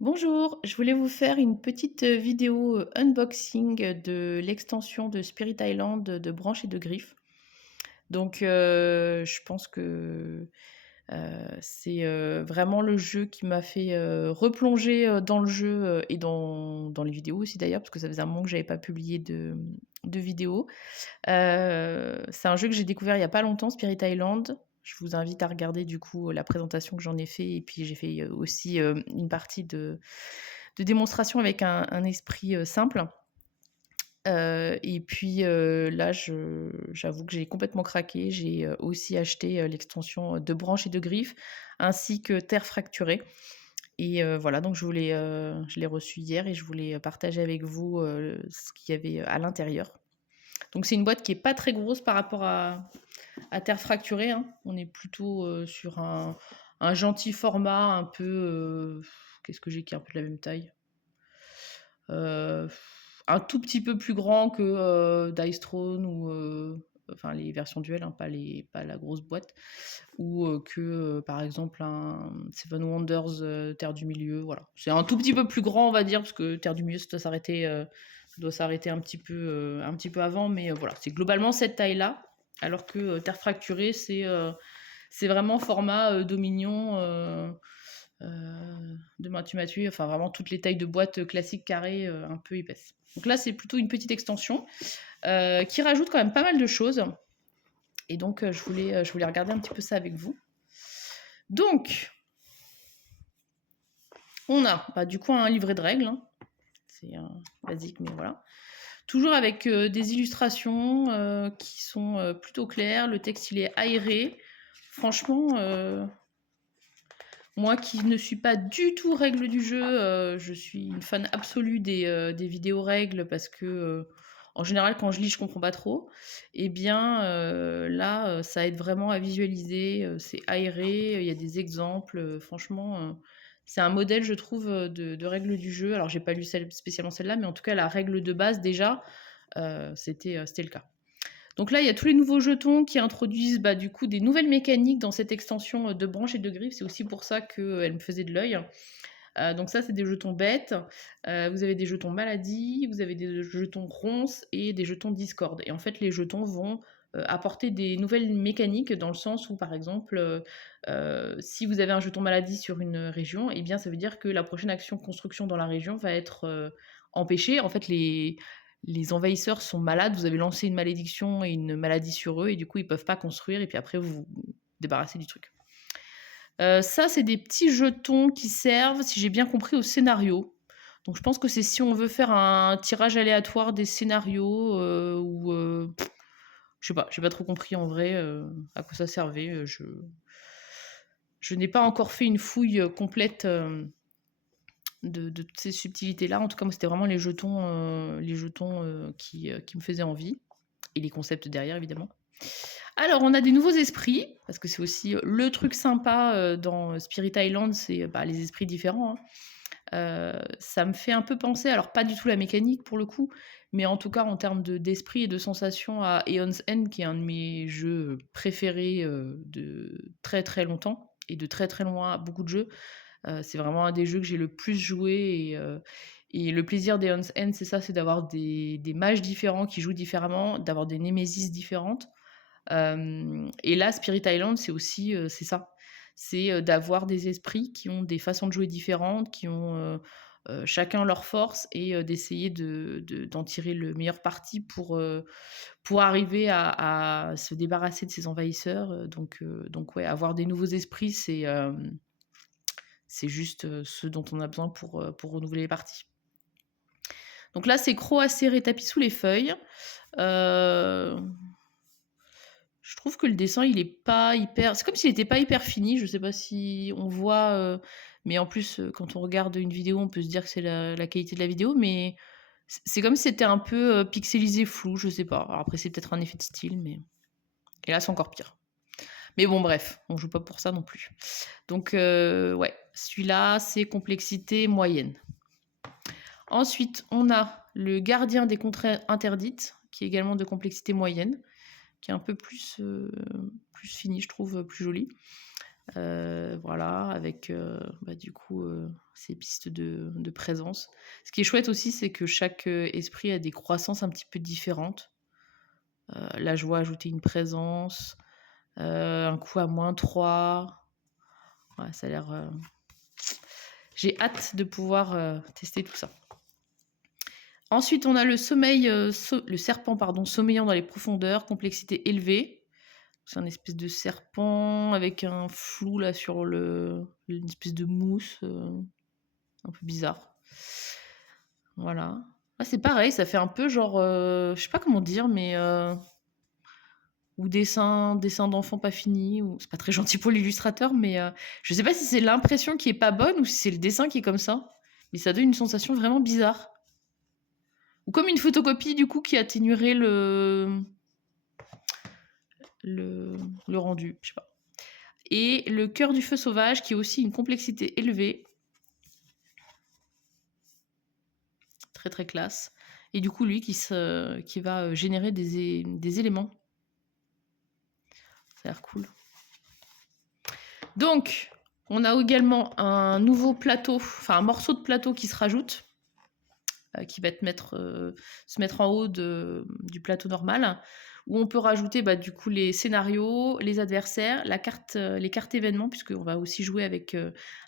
Bonjour, je voulais vous faire une petite vidéo unboxing de l'extension de Spirit Island de Branches et de Griffes. Donc, je pense que c'est vraiment le jeu qui m'a fait replonger dans le jeu et dans les vidéos aussi d'ailleurs, parce que ça faisait un moment que j'avais pas publié de vidéos. C'est un jeu que j'ai découvert il y a pas longtemps, Spirit Island. Je vous invite à regarder du coup la présentation que j'en ai fait et puis j'ai fait aussi une partie de démonstration avec un esprit simple. Et puis là, j'avoue que j'ai complètement craqué. J'ai aussi acheté l'extension de Branches et de Griffes ainsi que Terre fracturée. Et voilà, donc je l'ai reçu hier et je voulais partager avec vous ce qu'il y avait à l'intérieur. Donc c'est une boîte qui est pas très grosse par rapport à Terre fracturée, hein. On est plutôt sur un gentil format un peu... qu'est-ce que j'ai qui est un peu de la même taille? Euh, un tout petit peu plus grand que Dice Throne ou enfin les versions duel, hein, pas la grosse boîte, ou que par exemple un Seven Wonders Terre du Milieu. Voilà, c'est un tout petit peu plus grand, on va dire, parce que Terre du Milieu ça doit s'arrêter un petit peu avant, mais voilà, c'est globalement cette taille-là, alors que Terre fracturée, c'est vraiment format Dominion. Demain tu m'as tué, enfin vraiment toutes les tailles de boîtes classiques carrées un peu épaisses. Donc là c'est plutôt une petite extension qui rajoute quand même pas mal de choses. Et donc je voulais regarder un petit peu ça avec vous. Donc on a du coup un livret de règles, hein. C'est basique mais voilà. Toujours avec des illustrations qui sont plutôt claires, le texte il est aéré. Franchement, moi qui ne suis pas du tout règle du jeu, je suis une fan absolue des vidéos règles parce que, en général, quand je lis, je comprends pas trop. Et bien, là, ça aide vraiment à visualiser, c'est aéré, il y a des exemples, franchement, c'est un modèle, je trouve, de règles du jeu. Alors, j'ai pas lu spécialement celle-là, mais en tout cas, la règle de base, déjà, c'était le cas. Donc là, il y a tous les nouveaux jetons qui introduisent du coup des nouvelles mécaniques dans cette extension de branches et de griffes. C'est aussi pour ça qu'elle me faisait de l'œil. Donc ça, c'est des jetons bêtes. Vous avez des jetons maladie, vous avez des jetons ronces et des jetons discorde. Et en fait, les jetons vont apporter des nouvelles mécaniques dans le sens où, par exemple, si vous avez un jeton maladie sur une région, eh bien, ça veut dire que la prochaine action construction dans la région va être empêchée. En fait, les envahisseurs sont malades, vous avez lancé une malédiction et une maladie sur eux, et du coup, ils peuvent pas construire, et puis après, vous vous débarrassez du truc. Ça, c'est des petits jetons qui servent, si j'ai bien compris, au scénario. Donc je pense que c'est si on veut faire un tirage aléatoire des scénarios, ou je sais pas, j'ai pas trop compris en vrai à quoi ça servait. Je n'ai pas encore fait une fouille complète de toutes ces subtilités-là. En tout cas, moi, c'était vraiment les jetons qui me faisaient envie. Et les concepts derrière, évidemment. Alors, on a des nouveaux esprits, parce que c'est aussi le truc sympa dans Spirit Island, c'est les esprits différents, hein. Ça me fait un peu penser, alors pas du tout la mécanique pour le coup, mais en tout cas en termes d'esprit et de sensations à Aeon's End, qui est un de mes jeux préférés de très très longtemps, et de très très loin, beaucoup de jeux. C'est vraiment un des jeux que j'ai le plus joué, et le plaisir d'Aeon's End, c'est ça, c'est d'avoir des mages différents qui jouent différemment, d'avoir des némésis différentes. Et là, Spirit Island, c'est aussi c'est ça. C'est d'avoir des esprits qui ont des façons de jouer différentes, qui ont chacun leur force, et d'essayer d'en tirer le meilleur parti pour arriver à se débarrasser de ces envahisseurs. Donc ouais, avoir des nouveaux esprits, c'est juste ce dont on a besoin pour renouveler les parties. Donc là, c'est croc acéré tapis sous les feuilles. Euh, Je trouve que le dessin, il est pas hyper. C'est comme s'il était pas hyper fini. Je sais pas si on voit, mais en plus, quand on regarde une vidéo, on peut se dire que c'est la qualité de la vidéo, mais c'est comme si c'était un peu pixelisé, flou. Je sais pas. Alors après, c'est peut-être un effet de style, mais et là, c'est encore pire. Mais bon, bref, on joue pas pour ça non plus. Donc, ouais, celui-là, c'est complexité moyenne. Ensuite, on a le gardien des contrées interdites, qui est également de complexité moyenne, qui est un peu plus fini, je trouve, plus joli. Voilà, avec, du coup, ces pistes de présence. Ce qui est chouette aussi, c'est que chaque, esprit a des croissances un petit peu différentes. Là, je vois ajouter une présence, un coup à -3. Ouais, ça a l'air, j'ai hâte de pouvoir, tester tout ça. Ensuite, on a le sommeil, le serpent pardon, sommeillant dans les profondeurs, complexité élevée. C'est un espèce de serpent avec un flou là sur une espèce de mousse, un peu bizarre. Voilà. Ah, c'est pareil, ça fait un peu genre, je sais pas comment dire, mais ou dessin d'enfant pas fini, ou c'est pas très gentil pour l'illustrateur, mais je sais pas si c'est l'impression qui est pas bonne ou si c'est le dessin qui est comme ça, mais ça donne une sensation vraiment bizarre. Ou comme une photocopie du coup qui atténuerait le rendu, je sais pas. Et le cœur du feu sauvage qui a aussi une complexité élevée. Très très classe. Et du coup lui qui va générer des éléments. Ça a l'air cool. Donc, on a également un nouveau plateau, enfin un morceau de plateau qui se rajoute, qui va se mettre en haut du plateau normal, où on peut rajouter du coup les scénarios, les adversaires, les cartes événements, puisqu'on va aussi jouer avec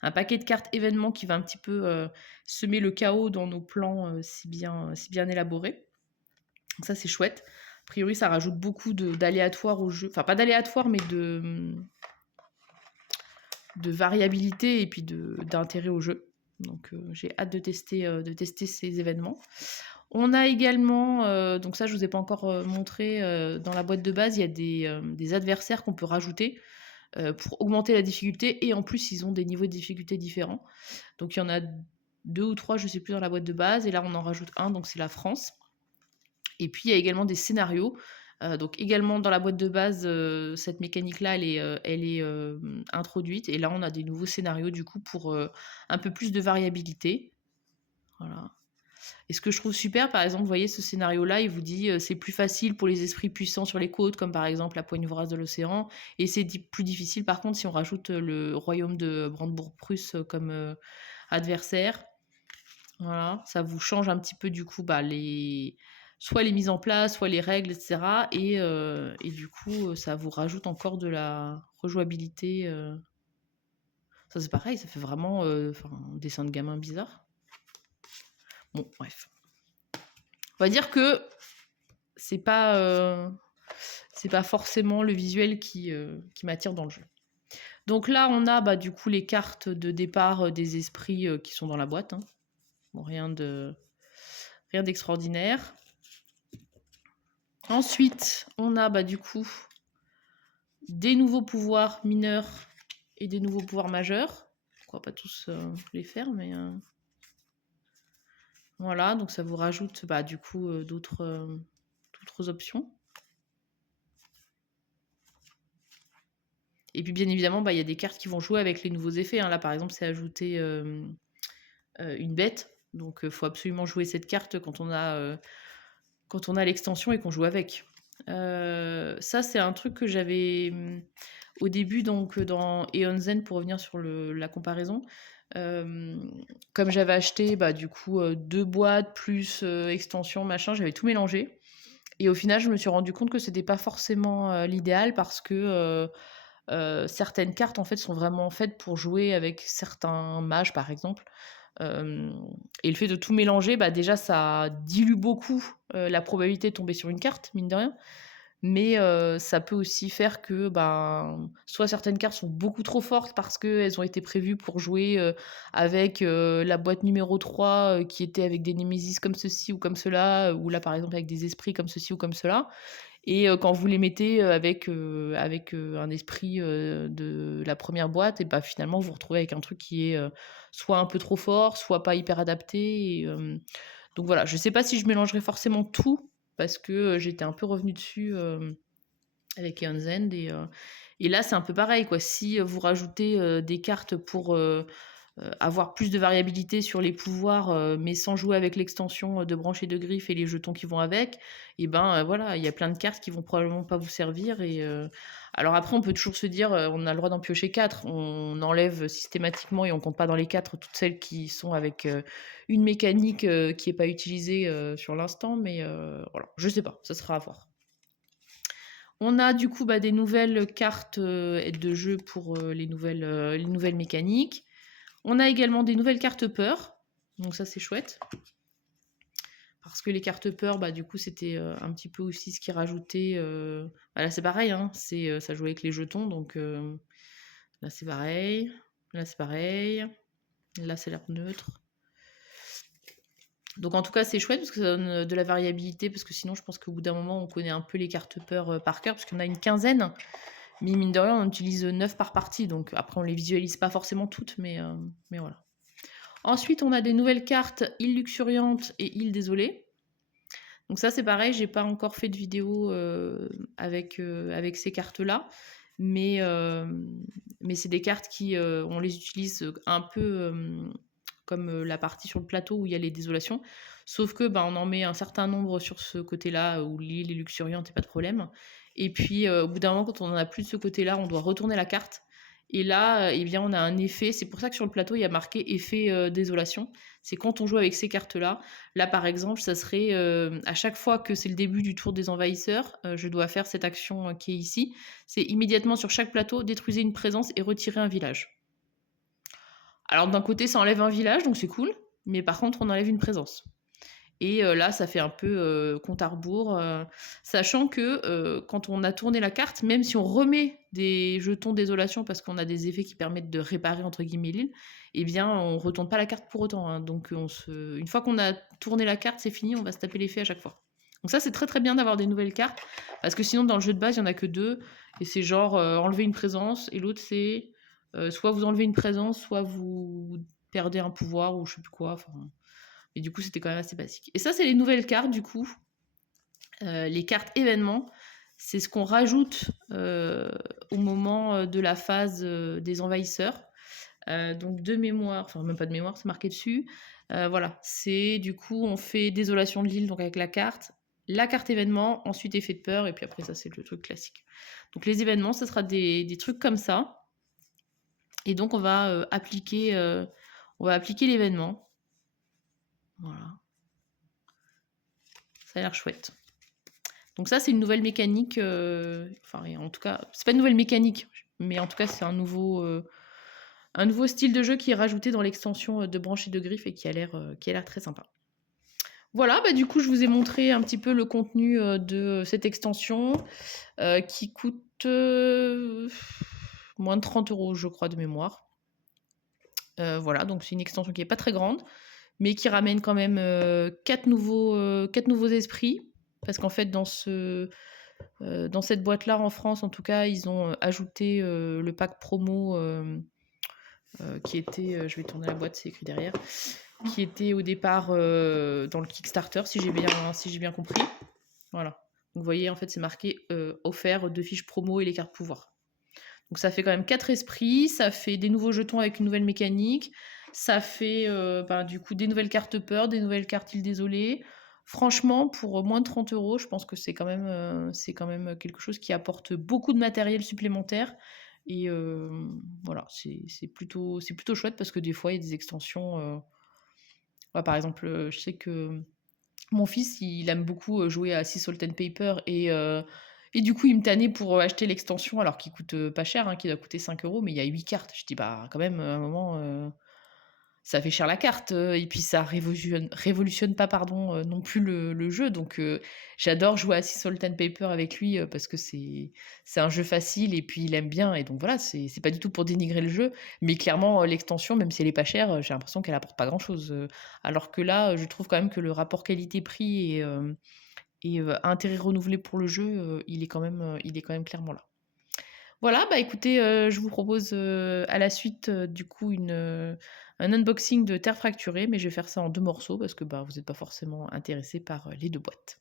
un paquet de cartes événements qui va un petit peu semer le chaos dans nos plans si bien élaborés. Donc ça c'est chouette. A priori ça rajoute beaucoup d'aléatoire au jeu, enfin pas d'aléatoire mais de variabilité et puis d'intérêt au jeu. Donc j'ai hâte de tester ces événements. On a également, donc ça je vous ai pas encore montré, dans la boîte de base, il y a des adversaires qu'on peut rajouter pour augmenter la difficulté, et en plus ils ont des niveaux de difficulté différents. Donc il y en a 2 ou 3, je sais plus, dans la boîte de base, et là on en rajoute un, donc c'est la France. Et puis il y a également des scénarios. Donc également dans la boîte de base, cette mécanique-là, elle est introduite. Et là, on a des nouveaux scénarios du coup pour un peu plus de variabilité. Voilà. Et ce que je trouve super, par exemple, vous voyez ce scénario-là, il vous dit c'est plus facile pour les esprits puissants sur les côtes, comme par exemple la poigne vorace de l'océan. Et c'est plus difficile, par contre, si on rajoute le royaume de Brandebourg-Prusse comme adversaire. Voilà, ça vous change un petit peu du coup soit les mises en place, soit les règles, etc. Et du coup, ça vous rajoute encore de la rejouabilité. Ça c'est pareil, ça fait vraiment un dessin de gamin bizarre. Bon, bref. On va dire que c'est pas forcément le visuel qui m'attire dans le jeu. Donc là, on a du coup les cartes de départ des esprits qui sont dans la boîte. Hein. Bon, rien d'extraordinaire. Ensuite, on a du coup des nouveaux pouvoirs mineurs et des nouveaux pouvoirs majeurs. On va pas tous les faire, mais voilà, donc ça vous rajoute du coup d'autres options. Et puis bien évidemment, il y a des cartes qui vont jouer avec les nouveaux effets. Hein. Là, par exemple, c'est ajouter une bête. Donc, il faut absolument jouer cette carte quand on a l'extension et qu'on joue avec. Ça, c'est un truc que j'avais au début, donc dans Aeon Zen, pour revenir sur la comparaison. Comme j'avais acheté du coup 2 boîtes plus extension, machin, j'avais tout mélangé. Et au final, je me suis rendu compte que c'était pas forcément l'idéal parce que certaines cartes en fait sont vraiment faites pour jouer avec certains mages, par exemple. Et le fait de tout mélanger, déjà ça dilue beaucoup la probabilité de tomber sur une carte, mine de rien. Mais ça peut aussi faire que soit certaines cartes sont beaucoup trop fortes parce qu'elles ont été prévues pour jouer avec la boîte numéro 3 qui était avec des némésis comme ceci ou comme cela, ou là par exemple avec des esprits comme ceci ou comme cela. Et quand vous les mettez avec un esprit de la première boîte, et finalement vous vous retrouvez avec un truc qui est soit un peu trop fort, soit pas hyper adapté. Donc voilà, je sais pas si je mélangerai forcément tout, parce que j'étais un peu revenue dessus avec Aeon Zend. Et là, c'est un peu pareil, quoi. Si vous rajoutez des cartes pour avoir plus de variabilité sur les pouvoirs, mais sans jouer avec l'extension, de branche et de griffe et les jetons qui vont avec et ben, voilà, il y a plein de cartes qui vont probablement pas vous servir alors après on peut toujours se dire, on a le droit d'en piocher 4. On enlève systématiquement et on compte pas dans les 4 toutes celles qui sont avec, une mécanique, qui est pas utilisée, sur l'instant mais voilà, je sais pas, ça sera à voir. On a du coup, bah, des nouvelles cartes, de jeu pour, les nouvelles mécaniques. On a également des nouvelles cartes peur, donc ça c'est chouette. Parce que les cartes peur, bah, du coup, c'était un petit peu aussi ce qui rajoutait. Bah, là c'est pareil, hein, ça joue avec les jetons, donc là c'est pareil. Là c'est pareil. Là c'est l'air neutre. Donc en tout cas c'est chouette parce que ça donne de la variabilité, parce que sinon je pense qu'au bout d'un moment on connaît un peu les cartes peur par cœur, parce qu'on a une quinzaine. Mais mine de rien, on utilise 9 par partie, donc après on les visualise pas forcément toutes, mais voilà. Ensuite, on a des nouvelles cartes Île Luxuriante et Île Désolée. Donc ça, c'est pareil, j'ai pas encore fait de vidéo avec ces cartes-là, mais, mais c'est des cartes qui, on les utilise un peu comme la partie sur le plateau où il y a les désolations, sauf que bah, on en met un certain nombre sur ce côté-là où l'île est luxuriante et pas de problème. Et puis au bout d'un moment, quand on en a plus de ce côté-là, on doit retourner la carte. Et là, eh bien, on a un effet. C'est pour ça que sur le plateau, il y a marqué effet désolation. C'est quand on joue avec ces cartes-là. Là, par exemple, ça serait à chaque fois que c'est le début du tour des envahisseurs, je dois faire cette action qui est ici. C'est immédiatement sur chaque plateau, détruisez une présence et retirez un village. Alors d'un côté, ça enlève un village, donc c'est cool, mais par contre, on enlève une présence. Et là, ça fait un peu compte à rebours, sachant que quand on a tourné la carte, même si on remet des jetons désolation parce qu'on a des effets qui permettent de réparer entre guillemets l'île, eh bien, on retourne pas la carte pour autant, hein. Donc une fois qu'on a tourné la carte, c'est fini, on va se taper l'effet à chaque fois. Donc ça, c'est très très bien d'avoir des nouvelles cartes, parce que sinon, dans le jeu de base, il y en a que deux, et c'est genre enlever une présence, et l'autre c'est soit vous enlevez une présence, soit vous perdez un pouvoir, ou je sais plus quoi, enfin. Et du coup, c'était quand même assez basique. Et ça, c'est les nouvelles cartes, du coup. Les cartes événements, c'est ce qu'on rajoute au moment de la phase des envahisseurs. Donc, de mémoire, enfin, même pas de mémoire, c'est marqué dessus. Voilà, c'est du coup, on fait désolation de l'île, donc avec la carte événement, ensuite effet de peur, et puis après, ça, c'est le truc classique. Donc, les événements, ça sera des trucs comme ça. Et donc, on va appliquer l'événement. Voilà. Ça a l'air chouette. Donc ça, c'est une nouvelle mécanique. Enfin, en tout cas, c'est pas une nouvelle mécanique, mais en tout cas, c'est un nouveau style de jeu qui est rajouté dans l'extension de branche et de griffe et qui a l'air très sympa. Voilà, bah du coup, je vous ai montré un petit peu le contenu de cette extension qui coûte moins de 30 €, je crois, de mémoire. Voilà, donc c'est une extension qui est pas très grande, mais qui ramène quand même 4 nouveaux esprits. Parce qu'en fait, dans cette boîte-là, en France, en tout cas, ils ont ajouté le pack promo qui était, je vais tourner la boîte, c'est écrit derrière, qui était au départ dans le Kickstarter, si j'ai bien compris. Voilà. Donc, vous voyez, en fait, c'est marqué offert 2 fiches promo et les cartes pouvoir. Donc, ça fait quand même 4 esprits, ça fait des nouveaux jetons avec une nouvelle mécanique, ça fait du coup des nouvelles cartes peur, des nouvelles cartes île désolée. Franchement, pour moins de 30 €, je pense que c'est quand même quelque chose qui apporte beaucoup de matériel supplémentaire. Et voilà, c'est plutôt chouette, parce que des fois, il y a des extensions. Par exemple, je sais que mon fils, il aime beaucoup jouer à Sea Salt and Paper, et du coup, il me tannait pour acheter l'extension, alors qu'il coûte pas cher, hein, qui doit coûter 5 €, mais il y a 8 cartes. Je dis, bah quand même, à un moment, ça fait cher la carte, et puis ça révolutionne pas, pardon, non plus le jeu. Donc j'adore jouer à Sea Salt and Paper avec lui, parce que c'est un jeu facile, et puis il aime bien, et donc voilà, c'est pas du tout pour dénigrer le jeu, mais clairement, l'extension, même si elle est pas chère, j'ai l'impression qu'elle apporte pas grand-chose, alors que là, je trouve quand même que le rapport qualité-prix et intérêt renouvelé pour le jeu, il est quand même clairement là. Voilà, bah écoutez, je vous propose à la suite, du coup, un unboxing de Terre Fracturée, mais je vais faire ça en 2 morceaux parce que bah, vous n'êtes pas forcément intéressé par les 2 boîtes.